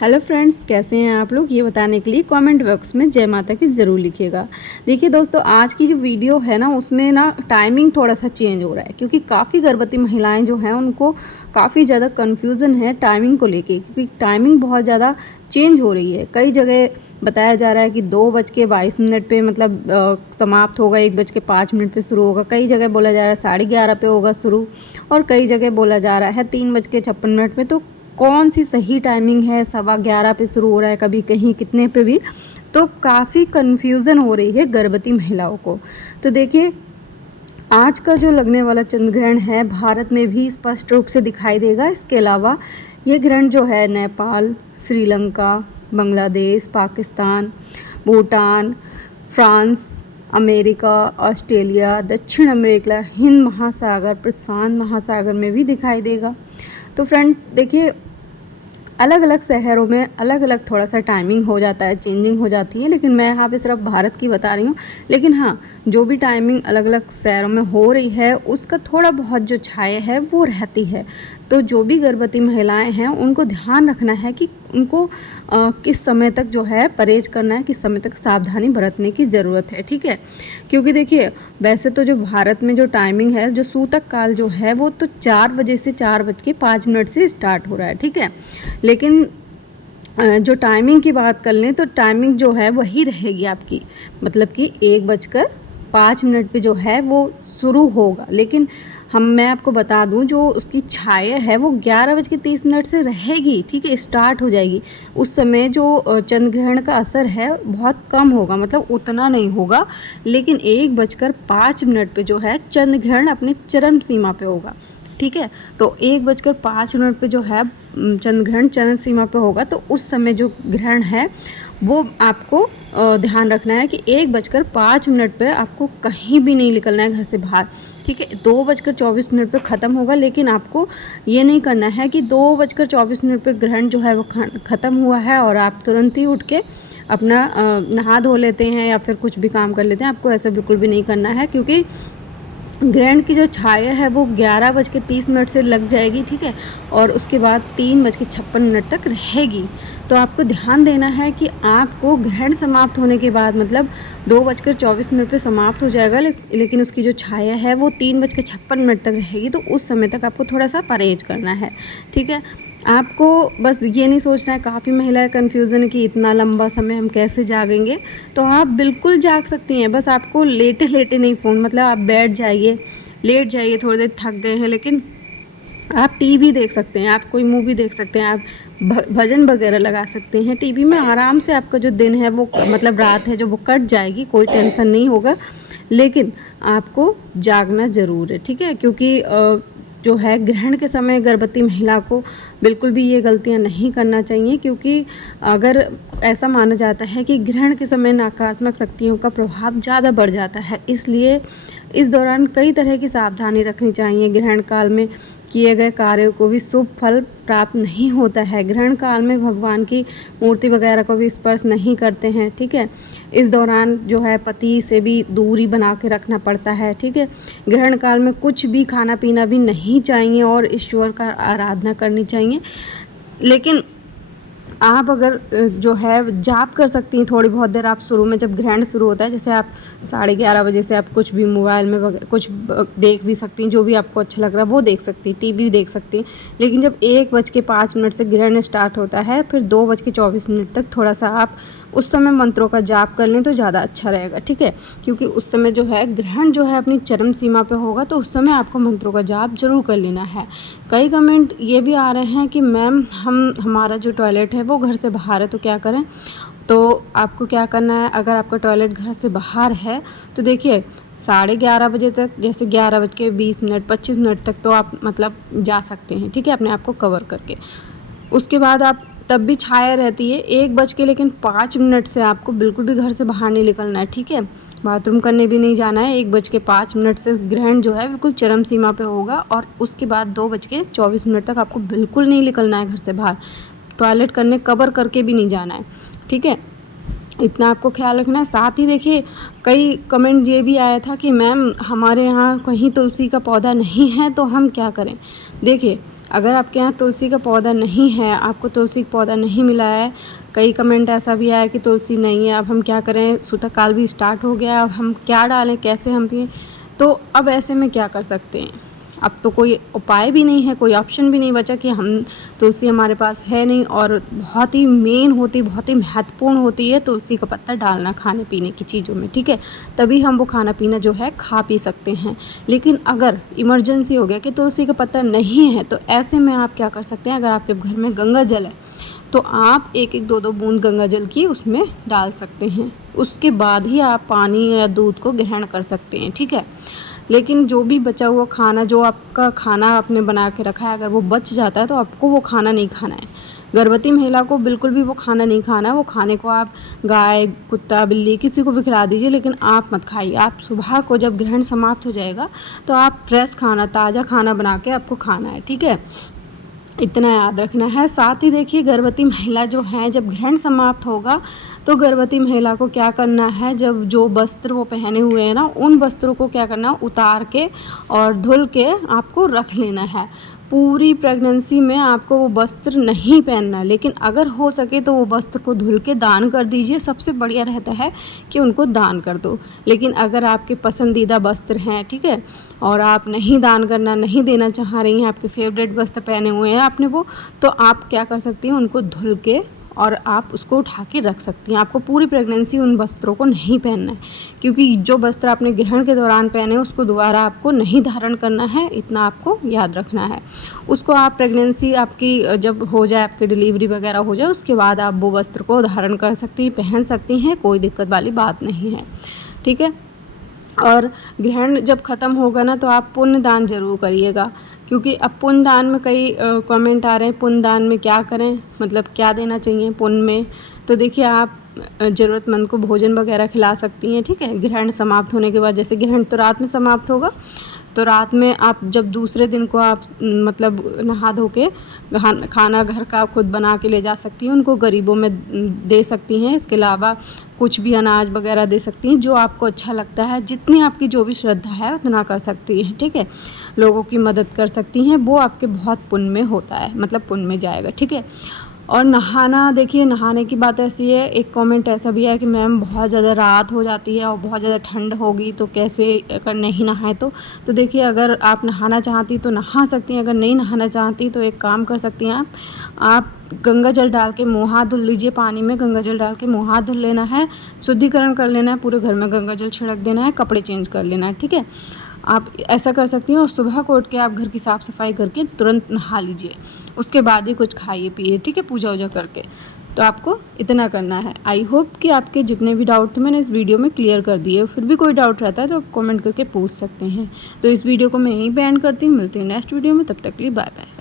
Hello friends, कैसे हैं आप लोग? ये बताने के लिए कमेंट बॉक्स में जय माता की ज़रूर लिखिएगा। देखिए दोस्तों, आज की जो वीडियो है ना, उसमें ना टाइमिंग थोड़ा सा चेंज हो रहा है क्योंकि काफ़ी गर्भवती महिलाएं जो हैं उनको काफ़ी ज़्यादा कन्फ्यूज़न है टाइमिंग को लेके, क्योंकि टाइमिंग बहुत ज़्यादा चेंज हो रही है। कई जगह बताया जा रहा है कि 2:22 पे मतलब समाप्त होगा, 1:05 पे शुरू होगा। कई जगह बोला जा रहा है 11:30 पे होगा शुरू, और कई जगह बोला जा रहा है 3:56 पे। तो कौन सी सही टाइमिंग है? 11:15 पे शुरू हो रहा है, कभी कहीं कितने पे भी। तो काफ़ी कन्फ्यूज़न हो रही है गर्भवती महिलाओं को। तो देखिए, आज का जो लगने वाला चंद्र ग्रहण है भारत में भी स्पष्ट रूप से दिखाई देगा। इसके अलावा ये ग्रहण जो है Nepal, Sri Lanka, Bangladesh, Pakistan, Bhutan, France, America, Australia, दक्षिण अमेरिका, हिंद महासागर, प्रशांत महासागर में भी दिखाई देगा। तो फ्रेंड्स देखिए, अलग अलग शहरों में अलग अलग थोड़ा सा टाइमिंग हो जाता है, चेंजिंग हो जाती है, लेकिन मैं यहाँ पे सिर्फ भारत की बता रही हूँ। लेकिन हाँ, जो भी टाइमिंग अलग अलग शहरों में हो रही है उसका थोड़ा बहुत जो छाया है वो रहती है। तो जो भी गर्भवती महिलाएं हैं उनको ध्यान रखना है कि उनको किस समय तक जो है परहेज करना है, किस समय तक सावधानी बरतने की ज़रूरत है, ठीक है। क्योंकि देखिए, वैसे तो जो भारत में जो टाइमिंग है, जो सूतक काल जो है वो तो 4 बजे से 4:05 से स्टार्ट हो रहा है, ठीक है। लेकिन जो टाइमिंग की बात कर लें तो टाइमिंग जो है वही रहेगी आपकी, मतलब कि 1:05 पे जो है वो शुरू होगा। लेकिन मैं आपको बता दूं, जो उसकी छाया है वो 11:30 से रहेगी, ठीक है, स्टार्ट हो जाएगी। उस समय जो चंद्र ग्रहण का असर है बहुत कम होगा, मतलब उतना नहीं होगा। लेकिन 1:05 पे जो है चंद्र ग्रहण अपने चरम सीमा पे होगा, ठीक है। तो 1:05 पे जो है चंद्र ग्रहण चरम सीमा पे होगा। तो उस समय जो ग्रहण है वो आपको ध्यान रखना है कि 1:05 पे आपको कहीं भी नहीं निकलना है घर से बाहर, ठीक है। 2:24 पे ख़त्म होगा, लेकिन आपको ये नहीं करना है कि 2:24 पे ग्रहण जो है वो ख़त्म हुआ है और आप तुरंत ही उठ के अपना नहा धो लेते हैं या फिर कुछ भी काम कर लेते हैं। आपको ऐसा बिल्कुल भी नहीं करना है, क्योंकि ग्रहण की जो छाया है वो 11:30 से लग जाएगी, ठीक है, और उसके बाद 3:56 तक रहेगी। तो आपको ध्यान देना है कि आपको ग्रहण समाप्त होने के बाद, मतलब 2:24 पे समाप्त हो जाएगा, लेकिन उसकी जो छाया है वो 3:56 तक रहेगी। तो उस समय तक आपको थोड़ा सा परहेज करना है, ठीक है। आपको बस ये नहीं सोचना है, काफ़ी महिलाएं कन्फ्यूज़न है कि इतना लंबा समय हम कैसे जागेंगे। तो आप बिल्कुल जाग सकती हैं, बस आपको लेटे लेटे नहीं फ़ोन, मतलब आप बैठ जाइए, लेट जाइए, थोड़ी देर थक गए हैं, लेकिन आप टीवी देख सकते हैं, आप कोई मूवी देख सकते हैं, आप भजन वगैरह लगा सकते हैं टीवी में। आराम से आपका जो दिन है वो, मतलब रात है जो, वो कट जाएगी, कोई टेंशन नहीं होगा। लेकिन आपको जागना ज़रूर है, ठीक है, क्योंकि जो है ग्रहण के समय गर्भवती महिला को बिल्कुल भी ये गलतियां नहीं करना चाहिए, क्योंकि अगर ऐसा माना जाता है कि ग्रहण के समय नकारात्मक शक्तियों का प्रभाव ज़्यादा बढ़ जाता है। इसलिए इस दौरान कई तरह की सावधानी रखनी चाहिए। ग्रहण काल में किए गए कार्यों को भी शुभ फल प्राप्त नहीं होता है। ग्रहण काल में भगवान की मूर्ति वगैरह को भी स्पर्श नहीं करते हैं, ठीक है। इस दौरान जो है पति से भी दूरी बना के रखना पड़ता है, ठीक है। ग्रहण काल में कुछ भी खाना पीना भी नहीं चाहिए और ईश्वर का आराधना करनी चाहिए। लेकिन आप अगर जो है जाप कर सकती हैं थोड़ी बहुत देर। आप शुरू में जब ग्रहण शुरू होता है, जैसे आप 11:30 बजे से आप कुछ भी मोबाइल में कुछ देख भी सकती हैं, जो भी आपको अच्छा लग रहा है वो देख सकती हैं, टीवी भी देख सकती हैं। लेकिन जब 1:05 से ग्रहण स्टार्ट होता है, फिर 2:24 तक थोड़ा सा आप उस समय मंत्रों का जाप कर लें तो ज़्यादा अच्छा रहेगा, ठीक है। क्योंकि उस समय जो है ग्रहण जो है अपनी चरम सीमा पे होगा, तो उस समय आपको मंत्रों का जाप जरूर कर लेना है। कई कमेंट ये भी आ रहे हैं कि मैम हमारा जो टॉयलेट है वो घर से बाहर है, तो क्या करें? तो आपको क्या करना है, अगर आपका टॉयलेट घर से बाहर है तो देखिए 11:30 बजे तक, जैसे 11:20, 25 तक तो आप मतलब जा सकते हैं, ठीक है, अपने आप को कवर करके। उसके बाद आप तब भी छाया रहती है 1:05 से आपको बिल्कुल भी घर से बाहर नहीं निकलना है, ठीक है। बाथरूम करने भी नहीं जाना है। 1:05 से ग्रहण जो है बिल्कुल चरम सीमा पे होगा, और उसके बाद 2:24 तक आपको बिल्कुल नहीं निकलना है घर से बाहर। टॉयलेट करने कवर करके भी नहीं जाना है, ठीक है। इतना आपको ख्याल रखना है। साथ ही देखिए, कई कमेंट ये भी आया था कि मैम हमारे यहाँ कहीं तुलसी का पौधा नहीं है तो हम क्या करें। देखिए, अगर आपके यहाँ तुलसी का पौधा नहीं है, आपको तुलसी का पौधा नहीं मिला है, कई कमेंट ऐसा भी आया कि तुलसी नहीं है, अब हम क्या करें, सूतकाल भी स्टार्ट हो गया, अब हम क्या डालें, कैसे हम पिएं, तो अब ऐसे में क्या कर सकते हैं। अब तो कोई उपाय भी नहीं है, कोई ऑप्शन भी नहीं बचा कि हम तुलसी हमारे पास है नहीं, और बहुत ही मेन होती, बहुत ही महत्वपूर्ण होती है तुलसी का पत्ता डालना खाने पीने की चीज़ों में, ठीक है। तभी हम वो खाना पीना जो है खा पी सकते हैं। लेकिन अगर इमरजेंसी हो गया कि तुलसी का पत्ता नहीं है, तो ऐसे में आप क्या कर सकते हैं, अगर आपके घर में गंगा जल है तो आप 1-1 2-2 बूंद गंगा जल की उसमें डाल सकते हैं। उसके बाद ही आप पानी या दूध को ग्रहण कर सकते हैं, ठीक है। लेकिन जो भी बचा हुआ खाना, जो आपका खाना आपने बना के रखा है, अगर वो बच जाता है तो आपको वो खाना नहीं खाना है। गर्भवती महिला को बिल्कुल भी वो खाना नहीं खाना है। वो खाने को आप गाय, कुत्ता, बिल्ली किसी को भी खिला दीजिए, लेकिन आप मत खाइए। आप सुबह को जब ग्रहण समाप्त हो जाएगा तो आप फ्रेश खाना, ताज़ा खाना बना के आपको खाना है, ठीक है। इतना याद रखना है। साथ ही देखिए, गर्भवती महिला जो हैं, जब ग्रहण समाप्त होगा तो गर्भवती महिला को क्या करना है, जब जो वस्त्र वो पहने हुए हैं ना, उन वस्त्रों को क्या करना है, उतार के और धुल के आपको रख लेना है। पूरी प्रेगनेंसी में आपको वो वस्त्र नहीं पहनना, लेकिन अगर हो सके तो वो वस्त्र को धुल के दान कर दीजिए। सबसे बढ़िया रहता है कि उनको दान कर दो। लेकिन अगर आपके पसंदीदा वस्त्र हैं, ठीक है, और आप नहीं दान करना, नहीं देना चाह रही हैं, आपके फेवरेट वस्त्र पहने हुए हैं आपने वो, तो आप क्या कर सकती हैं, उनको धुल के और आप उसको उठा के रख सकती हैं। आपको पूरी प्रेगनेंसी उन वस्त्रों को नहीं पहनना है, क्योंकि जो वस्त्र आपने ग्रहण के दौरान पहने उसको दोबारा आपको नहीं धारण करना है, इतना आपको याद रखना है। उसको आप प्रेगनेंसी आपकी जब हो जाए, आपकी डिलीवरी वगैरह हो जाए, उसके बाद आप वो वस्त्र को धारण कर सकती हैं, पहन सकती हैं, कोई दिक्कत वाली बात नहीं है, ठीक है। और ग्रहण जब ख़त्म होगा ना, तो आप पुण्य दान ज़रूर करिएगा, क्योंकि अब पुण्य दान में कई कमेंट आ रहे हैं, पुण्य दान में क्या करें, मतलब क्या देना चाहिए पुण्य में। तो देखिए, आप ज़रूरतमंद को भोजन वगैरह खिला सकती हैं, ठीक है। ग्रहण समाप्त होने के बाद, जैसे ग्रहण तो रात में समाप्त होगा, तो रात में आप जब दूसरे दिन को आप मतलब नहा धो के खाना घर का खुद बना के ले जा सकती हैं, उनको गरीबों में दे सकती हैं। इसके अलावा कुछ भी अनाज वगैरह दे सकती हैं, जो आपको अच्छा लगता है, जितनी आपकी जो भी श्रद्धा है उतना कर सकती हैं, ठीक है। लोगों की मदद कर सकती हैं, वो आपके बहुत पुण्य में होता है, मतलब पुण्य में जाएगा, ठीक है। और नहाना, देखिए नहाने की बात ऐसी है, एक कमेंट ऐसा भी है कि मैम बहुत ज़्यादा रात हो जाती है और बहुत ज़्यादा ठंड होगी तो कैसे, अगर नहीं नहाए तो देखिए, अगर आप नहाना चाहती तो नहा सकती हैं, अगर नहीं नहाना चाहती तो एक काम कर सकती हैं आप गंगा जल डाल के मुँह हाथ धुल लीजिए। पानी में गंगा जल डाल के मुँह हाथ धुल लेना है, शुद्धिकरण कर लेना है, पूरे घर में गंगा जल छिड़क देना है, कपड़े चेंज कर लेना है, ठीक है। आप ऐसा कर सकती हैं। और सुबह को उठ के आप घर की साफ़ सफाई करके तुरंत नहा लीजिए, उसके बाद ही कुछ खाइए पिए, ठीक है, पूजा वूजा करके। तो आपको इतना करना है। आई होप कि आपके जितने भी डाउट थे मैंने इस वीडियो में क्लियर कर दिए। फिर भी कोई डाउट रहता है तो आप कमेंट करके पूछ सकते हैं। तो इस वीडियो को मैं यहीं पे एंड करती हूँ, मिलती हूँ नेक्स्ट वीडियो में, तब तक के लिए बाय बाय।